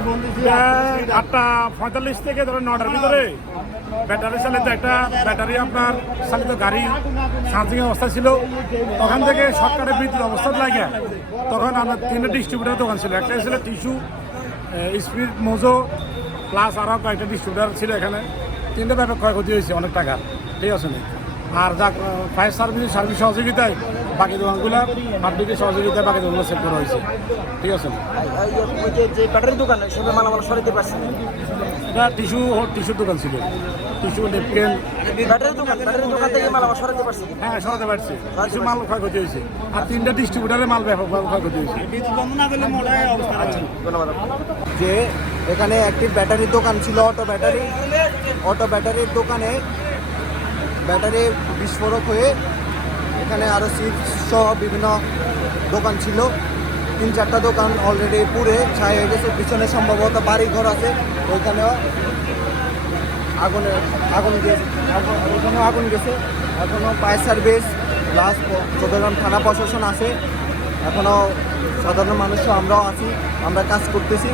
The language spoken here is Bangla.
8:45 থেকে ধরেন 9টার ভিতরে ব্যাটারি চালিত একটা ব্যাটারি আপনার চালিত গাড়ি চার্জিং অবস্থা ছিল। ওখান থেকে শর্টকাটে বিদ্যুৎ অবস্থা লাগে তখন আমরা 3টে ডিস্ট্রিবিউটার দোকান ছিল। একটা ছিল টিস্যু, স্পিড, মোজো প্লাস আরও কয়েকটা ডিস্ট্রিবিউটার ছিল। এখানে 3টে ব্যাপক ক্ষয়ক্ষতি হয়েছে অনেক টাকা, ঠিক আছে না। আর যা ফায়ার সার্ভিস সহযোগিতায় বাকি দোকানগুলো পাবলিকের সহযোগিতায় বাকি দোকানগুলো সেট করা হয়েছে, ঠিক আছে না। যে ব্যাটারি দোকান সেটা মালামাল সরাইতে পারছে এটা টিস্যুর দোকান ছিল, টিস্যু, নেপকেন। ব্যাটারি দোকান থেকে মালামাল সরাইতে পারছে। হ্যাঁ, সরাতে পারছে। কিছু মাল ক্ষয়ক্ষতি হয়েছে আর 3টে ডিস্ট্রিবিউটারের মাল ব্যাপকভাবে ক্ষয়ক্ষতি হয়েছে। ধন্যবাদ। যে এখানে একটি ব্যাটারির দোকান ছিল, অটো ব্যাটারির দোকানে ব্যাটারি বিস্ফোরক হয়ে এখানে আরও চিপস সহ বিভিন্ন দোকান ছিল। 3-4টা দোকান অলরেডি পুড়ে ছাই হয়ে গেছে। পিছনে সম্ভবত বাড়িঘর আছে, ওইখানেও আগুন গেছে। এখনও ফায়ার সার্ভিস প্লাস চট্টগ্রাম থানা প্রশাসন আছে, এখনও সাধারণ মানুষও আমরাও আছি, আমরা কাজ করতেছি।